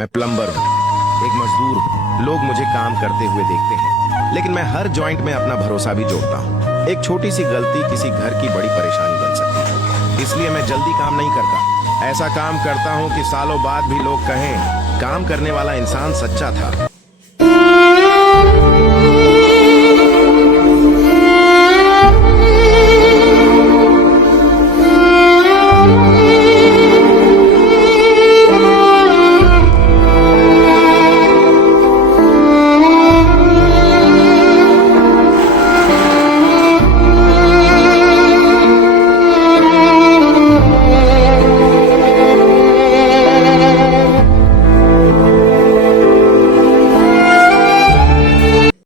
मैं प्लम्बर हूँ, एक मजदूर हूँ। लोग मुझे काम करते हुए देखते हैं, लेकिन मैं हर जॉइंट में अपना भरोसा भी जोड़ता हूँ। एक छोटी सी गलती किसी घर की बड़ी परेशानी बन सकती है, इसलिए मैं जल्दी काम नहीं करता। ऐसा काम करता हूँ कि सालों बाद भी लोग कहें, काम करने वाला इंसान सच्चा था।